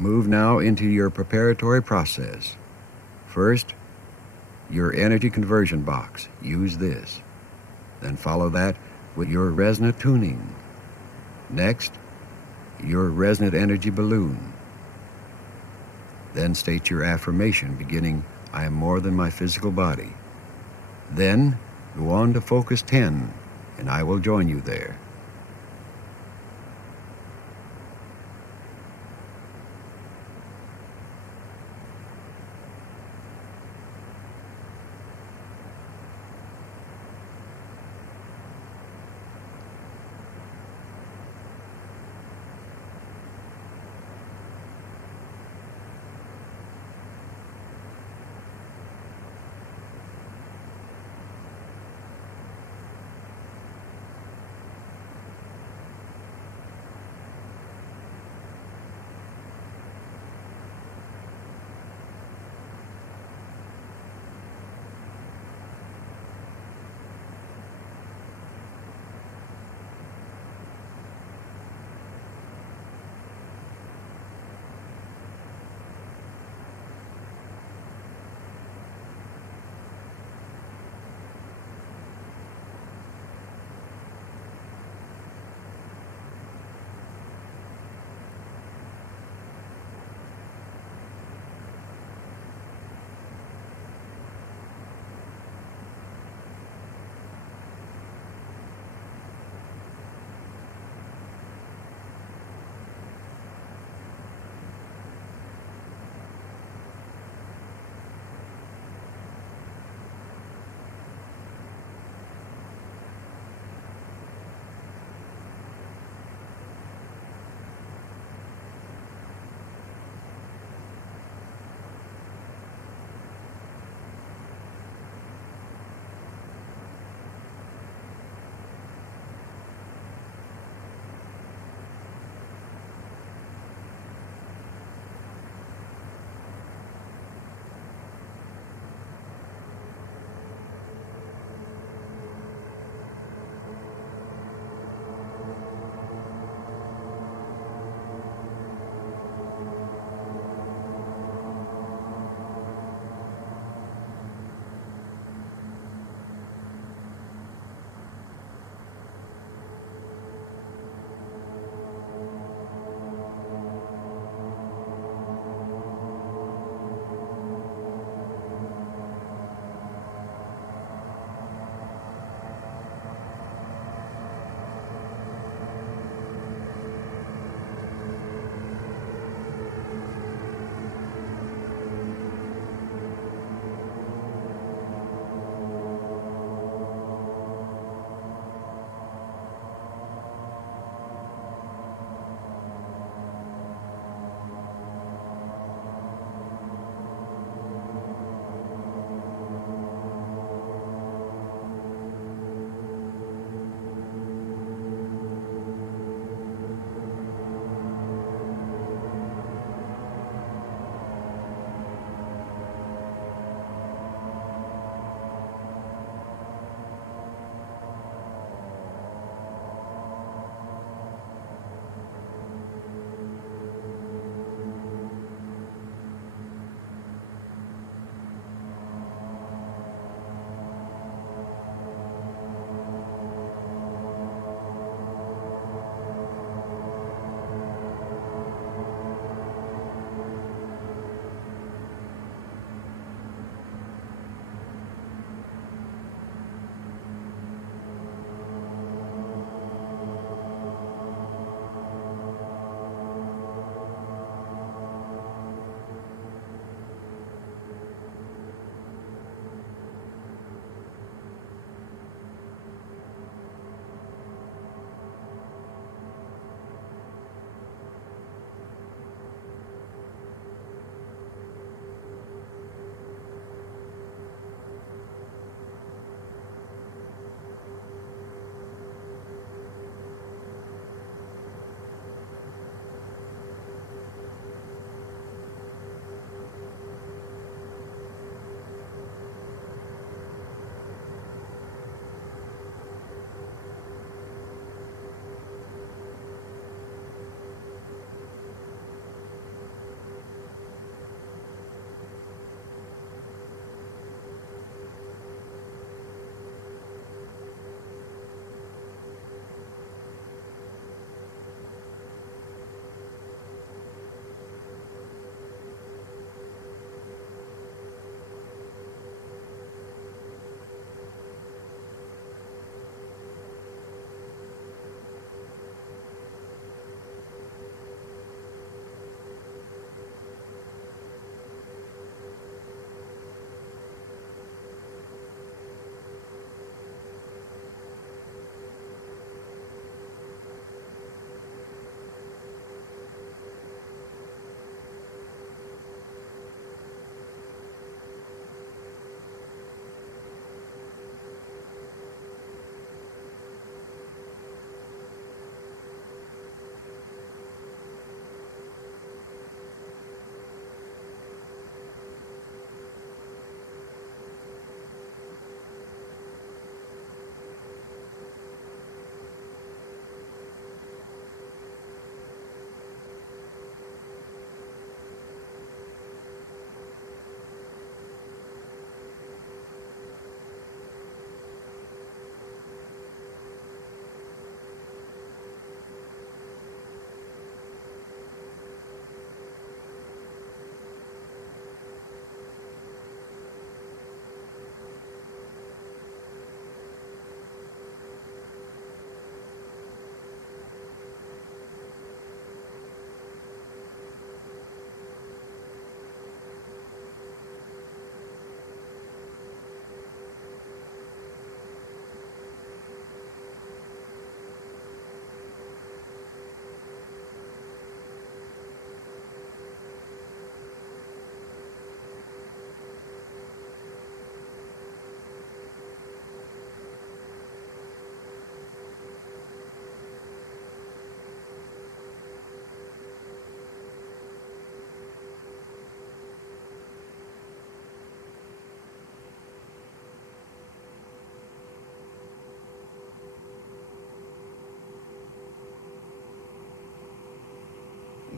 Move now into your preparatory process. First, your energy conversion box. Use this. Then follow that with your resonant tuning. Next, your resonant energy balloon. Then state your affirmation beginning, I am more than my physical body. Then go on to focus 10, and I will join you there.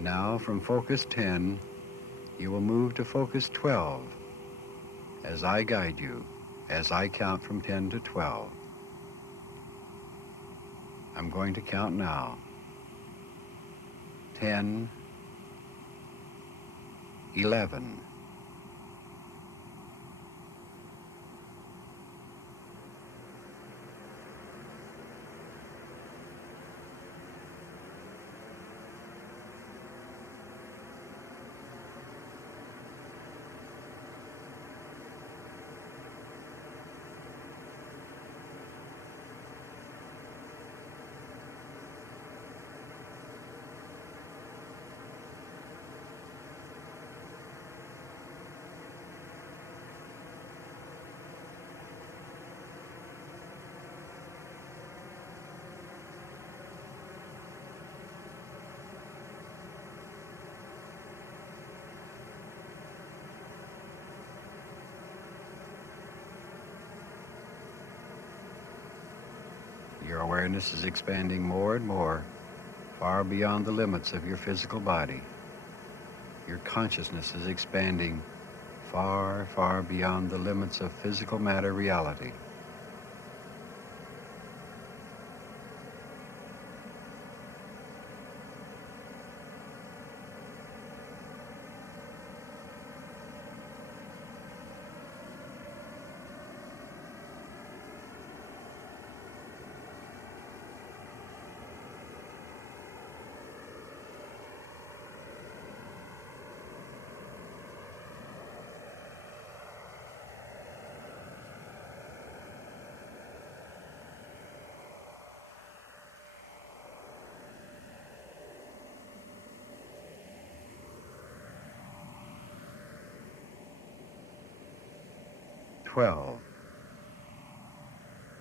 Now from focus 10, you will move to focus 12 as I guide you, as I count from 10 to 12. I'm going to count now. 10, 11, Your awareness is expanding more and more, far beyond the limits of your physical body. Your consciousness is expanding far, far beyond the limits of physical matter reality.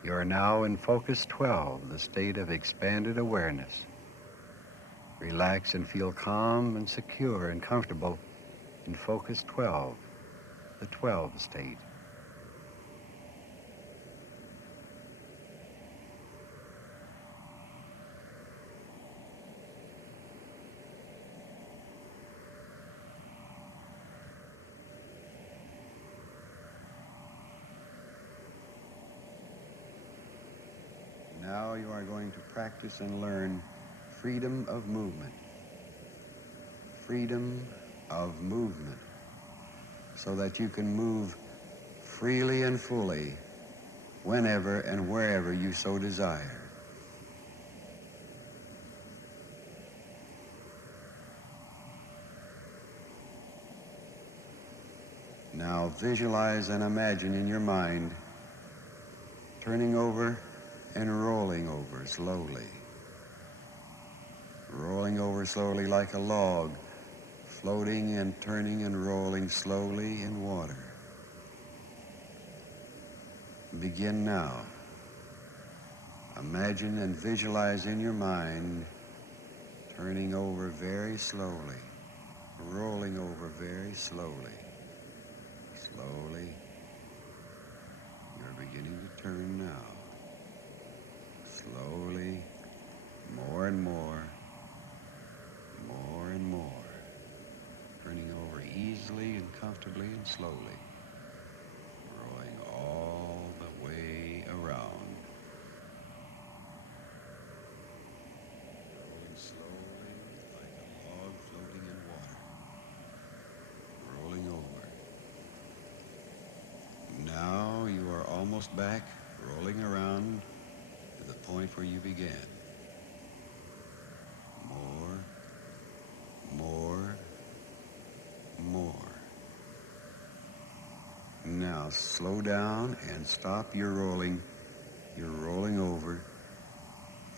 You are now in focus 12, the state of expanded awareness. Relax and feel calm and secure and comfortable in focus 12, the 12 state. Now you are going to practice and learn freedom of movement. Freedom of movement, so that you can move freely and fully whenever and wherever you so desire. Now visualize and imagine in your mind turning over and rolling over slowly. Rolling over slowly like a log, floating and turning and rolling slowly in water. Begin now. Imagine and visualize in your mind turning over very slowly, rolling over very slowly. Slowly, you're beginning to turn now. Slowly, more and more, more and more. Turning over easily and comfortably and slowly. Rolling all the way around. Rolling slowly like a log floating in water. Rolling over. Now you are almost back, rolling around to the point where you began. More, more, more. Now slow down and stop your rolling. You're rolling over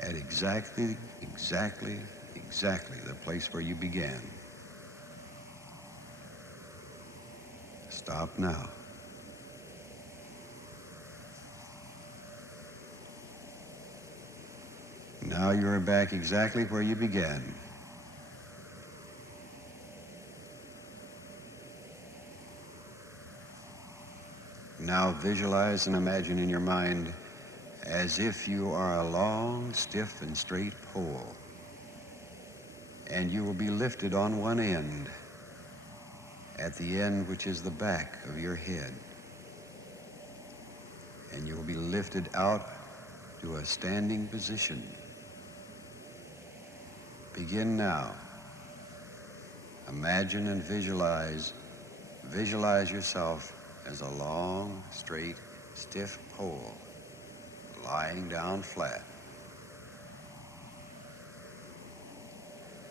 at exactly the place where you began. Stop now. Now you're back exactly where you began. Now visualize and imagine in your mind as if you are a long, stiff, and straight pole. and you will be lifted on one end, at the end which is the back of your head. And you will be lifted out to a standing position. Begin now. Imagine and visualize yourself as a long, straight, stiff pole lying down flat.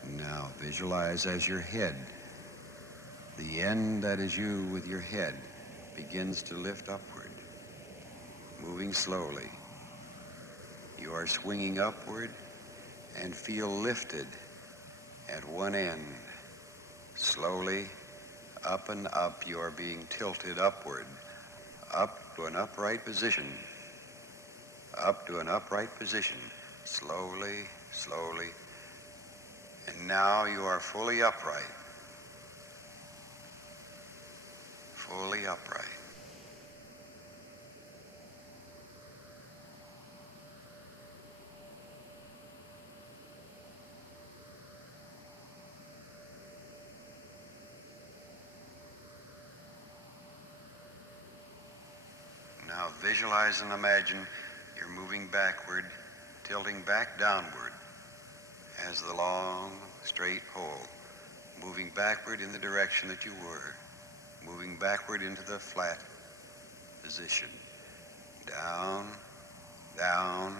Now visualize as your head, the end that is you with your head, begins to lift upward, moving slowly. You are swinging upward and feel lifted at one end. Slowly, up and up, you are being tilted upward, up to an upright position, up to an upright position, slowly, slowly. And now you are fully upright, fully upright. Now visualize and imagine you're moving backward, tilting back downward as the long, straight pole, moving backward in the direction that you were, moving backward into the flat position. Down, down,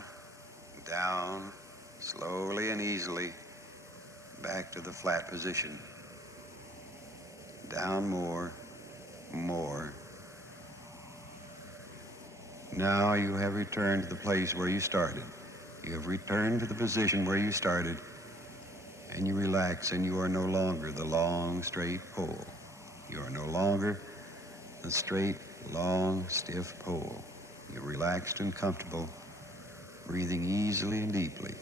down, slowly and easily, back to the flat position. Down more, more. Now you have returned to the place where you started. You have returned to the position where you started, and you relax, and you are no longer the long, straight pole. You are no longer the straight, long, stiff pole. You're relaxed and comfortable, breathing easily and deeply.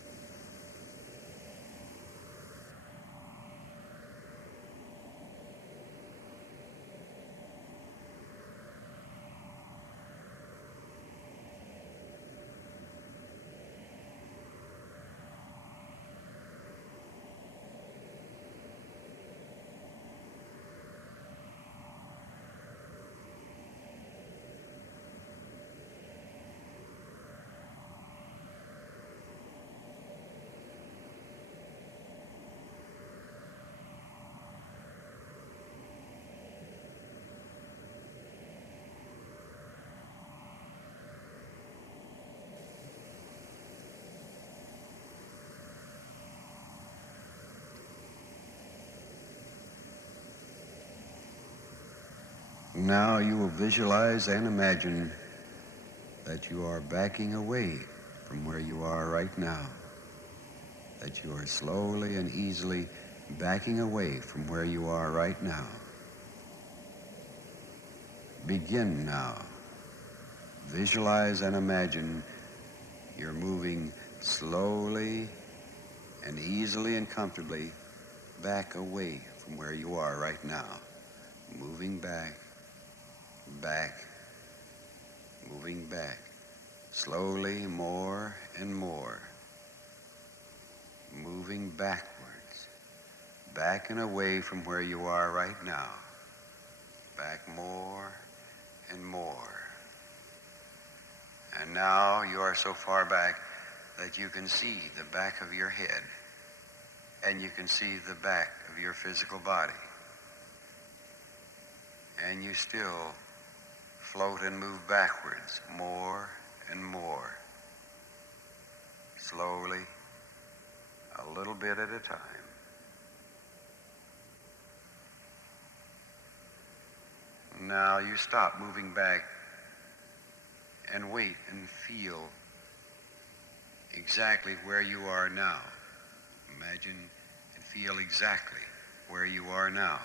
Now you will visualize and imagine that you are backing away from where you are right now, that you are slowly and easily backing away from where you are right now. Begin now. Visualize and imagine you're moving slowly and easily and comfortably back away from where you are right now. Moving back, back, moving back. Slowly, more and more. Moving backwards, back and away from where you are right now. Back more and more. And now you are so far back that you can see the back of your head, and you can see the back of your physical body. And you still float and move backwards more and more. Slowly, a little bit at a time. Now you stop moving back and wait and feel exactly where you are now. Imagine and feel exactly where you are now.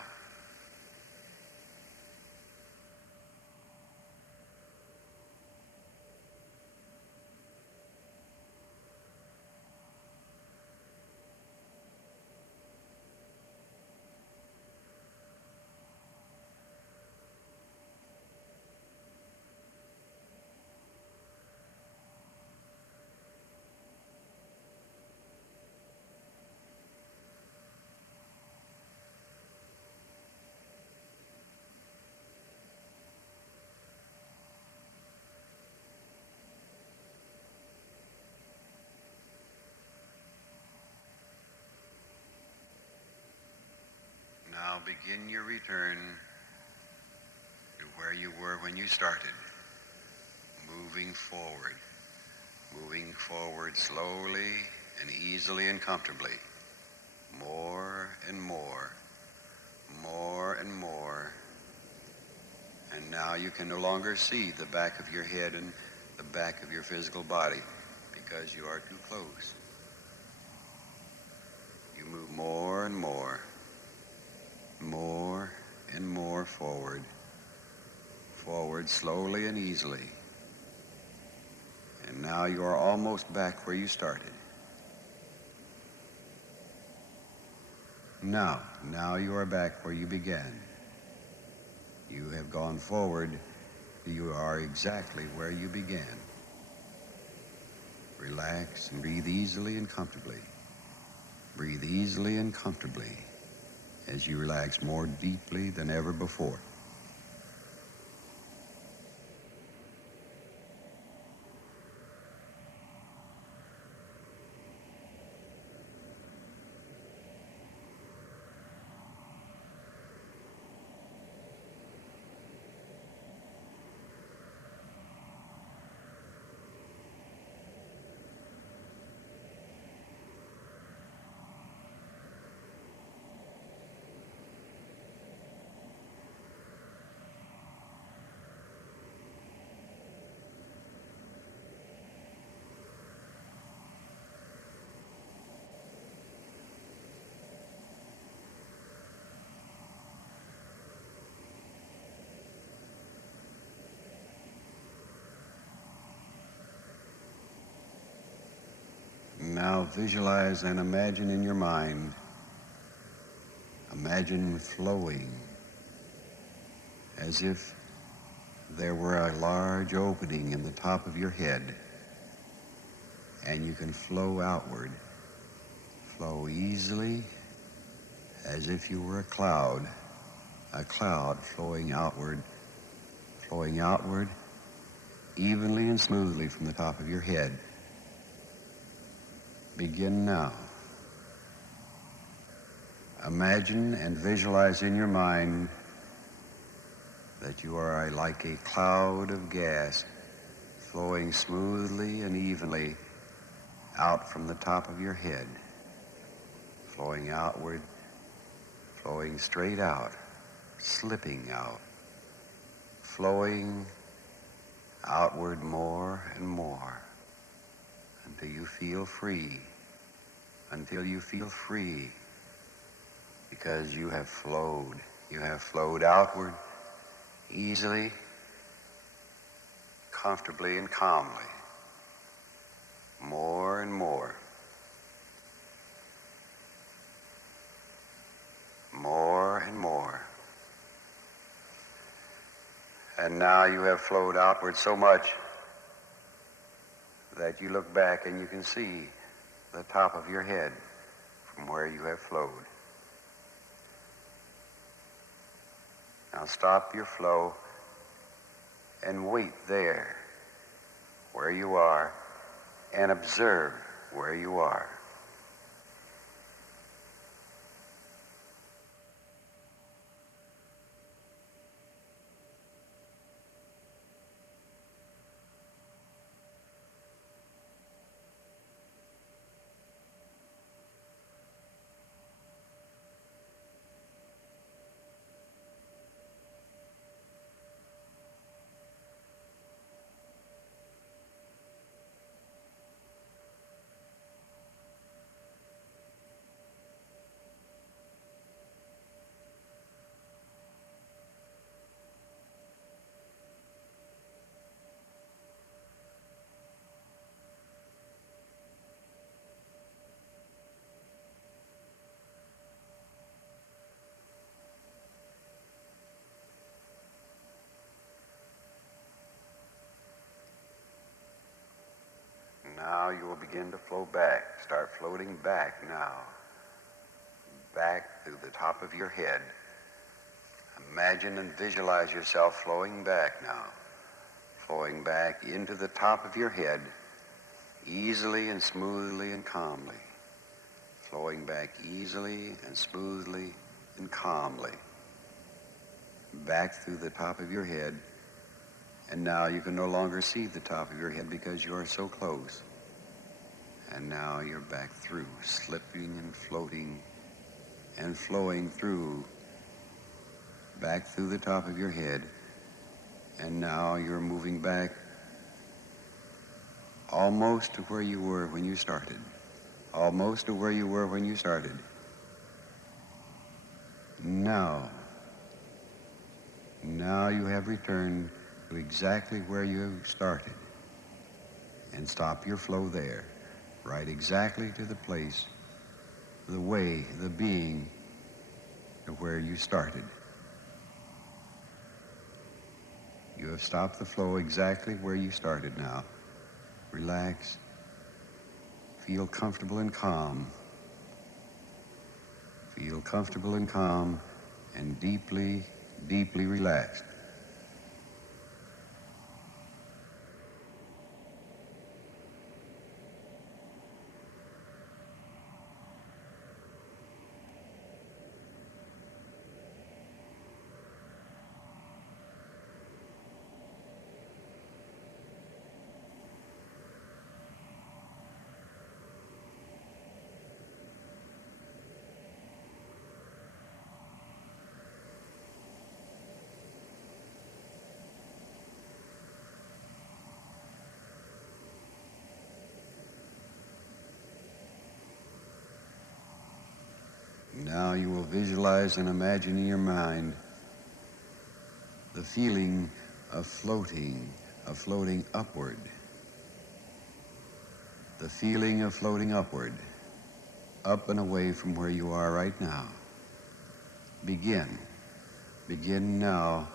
begin your return to where you were when you started, moving forward slowly and easily and comfortably, more and more, more and more. And now you can no longer see the back of your head and the back of your physical body because you are too close. You move more and more and more forward slowly and easily. And now you are almost back where you started. Now you are back where you began. You have gone forward. You are exactly where you began. Relax and breathe easily and comfortably. Breathe easily and comfortably as you relax more deeply than ever before. Now visualize and imagine in your mind, imagine flowing as if there were a large opening in the top of your head, and you can flow outward, flow easily as if you were a cloud flowing outward evenly and smoothly from the top of your head. Begin now. Imagine and visualize in your mind that you are like a cloud of gas flowing smoothly and evenly out from the top of your head, flowing outward, flowing straight out, slipping out, flowing outward more and more until you feel free, because you have flowed outward easily, comfortably and calmly, more and more, more and more. And now you have flowed outward so much that you look back and you can see the top of your head from where you have flowed. Now stop your flow and wait there where you are and observe where you are. Now you will begin to flow back. Start floating back now. Back through the top of your head. Imagine and visualize yourself flowing back now. Flowing back into the top of your head, easily and smoothly and calmly. Flowing back easily and smoothly and calmly back through the top of your head. And now you can no longer see the top of your head because you are so close. And now you're back through, slipping and floating and flowing through, back through the top of your head. And now you're moving back almost to where you were when you started. Almost to where you were when you started. Now you have returned to exactly where you started. And stop your flow there. Right exactly to the place, the way, the being, to where you started. You have stopped the flow exactly where you started now. Relax. Feel comfortable and calm. Feel comfortable and calm and deeply, deeply relaxed. Now you will visualize and imagine in your mind the feeling of floating upward. The feeling of floating upward, up and away from where you are right now. Begin now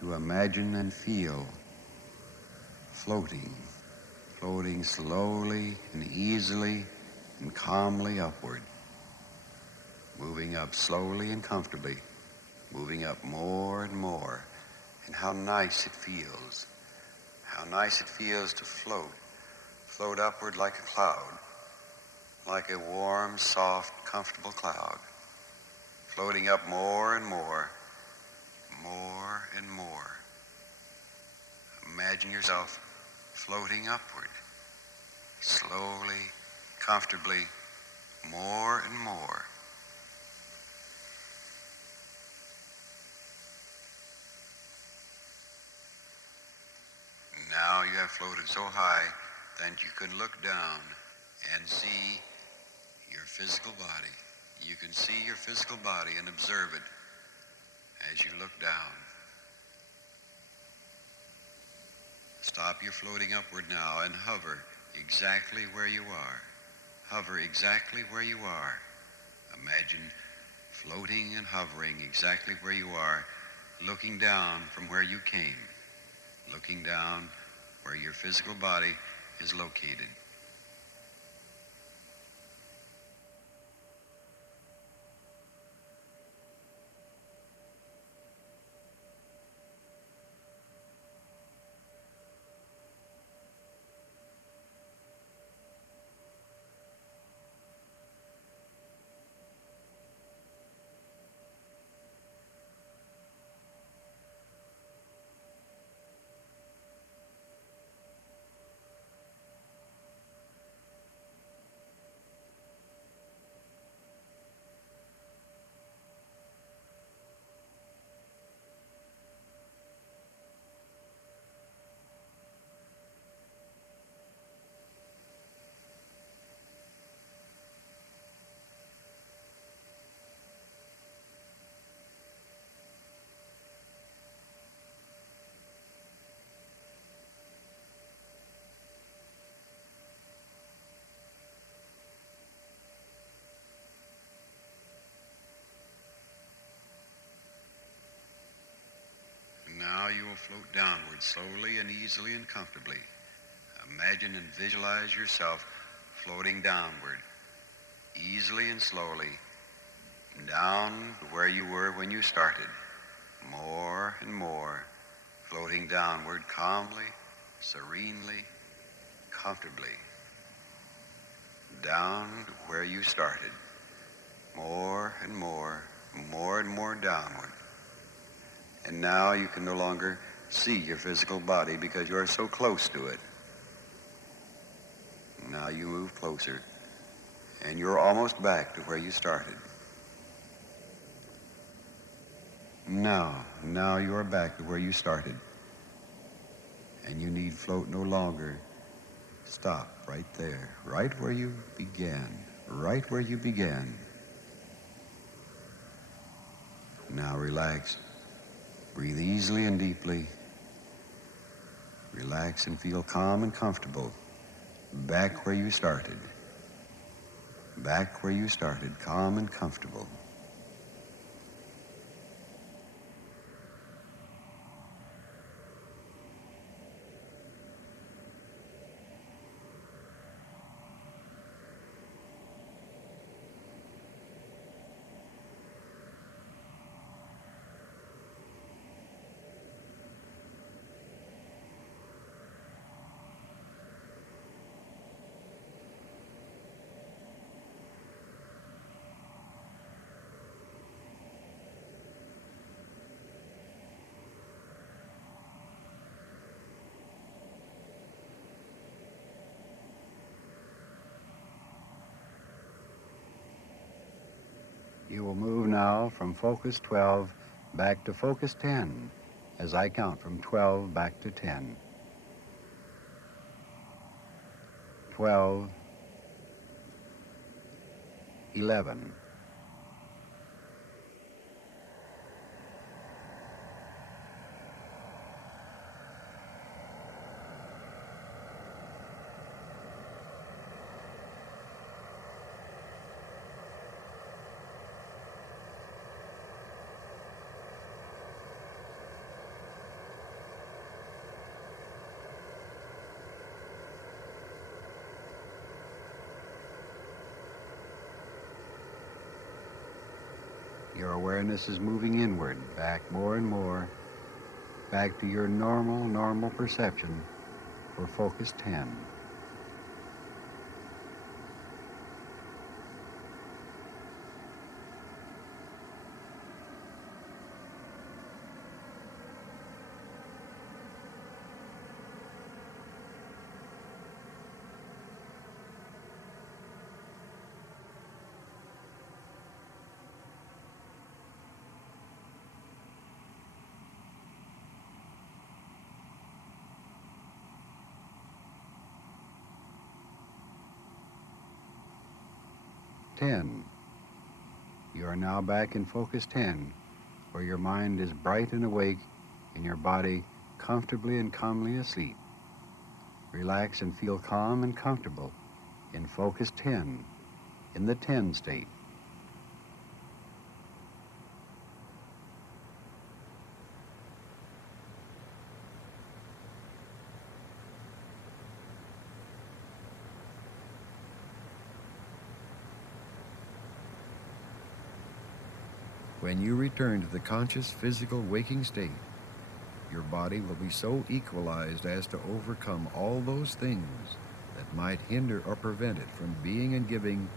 to imagine and feel floating slowly and easily and calmly upward. Moving up slowly and comfortably, moving up more and more. And how nice it feels. How nice it feels to float upward like a cloud, like a warm, soft, comfortable cloud, floating up more and more and more. Imagine yourself floating upward, slowly, comfortably, more and more. Now you have floated so high that you can look down and see your physical body. You can see your physical body and observe it as you look down. Stop your floating upward now and hover exactly where you are. Hover exactly where you are. Imagine floating and hovering exactly where you are, looking down from where you came, looking down where your physical body is located. Now you will float downward slowly and easily and comfortably. Imagine and visualize yourself floating downward, easily and slowly, down to where you were when you started. More and more, floating downward calmly, serenely, comfortably, down to where you started. More and more, more and more downward. And now you can no longer see your physical body because you are so close to it. Now you move closer, and you're almost back to where you started. Now you are back to where you started. And you need float no longer. Stop right there, right where you began, right where you began. Now relax. Breathe easily and deeply. Relax and feel calm and comfortable. Back where you started. Back where you started, calm and comfortable. You will move now from focus 12 back to focus 10 as I count from 12 back to 10. 12, 11, 'Your awareness is moving inward, back more and more, back to your normal perception for focus 10. 10. You are now back in focus 10, where your mind is bright and awake and your body comfortably and calmly asleep. Relax and feel calm and comfortable in focus 10, in the 10 state. When you return to the conscious physical waking state, your body will be so equalized as to overcome all those things that might hinder or prevent it from being and giving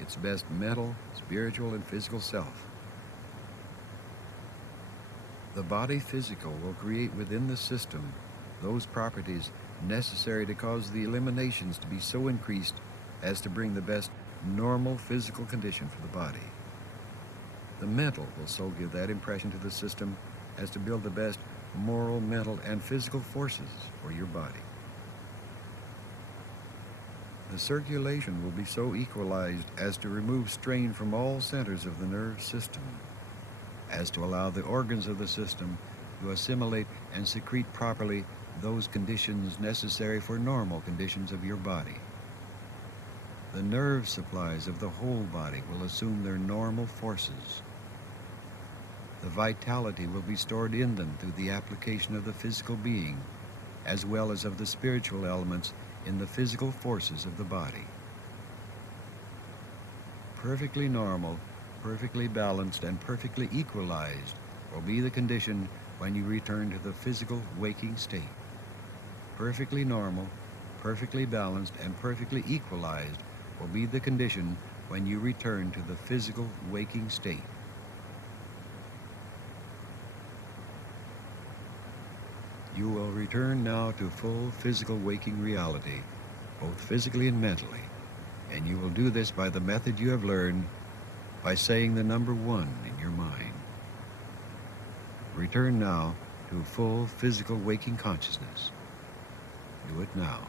its best mental, spiritual, and physical self. The body physical will create within the system those properties necessary to cause the eliminations to be so increased as to bring the best normal physical condition for the body. The mental will so give that impression to the system as to build the best moral, mental, and physical forces for your body. The circulation will be so equalized as to remove strain from all centers of the nerve system, as to allow the organs of the system to assimilate and secrete properly those conditions necessary for normal conditions of your body. The nerve supplies of the whole body will assume their normal forces. The vitality will be stored in them through the application of the physical being, as well as of the spiritual elements in the physical forces of the body. Perfectly normal, perfectly balanced, and perfectly equalized will be the condition when you return to the physical waking state. Perfectly normal, perfectly balanced, and perfectly equalized will be the condition when you return to the physical waking state. You will return now to full physical waking reality, both physically and mentally, and you will do this by the method you have learned by saying the number 1 in your mind. Return now to full physical waking consciousness. Do it now.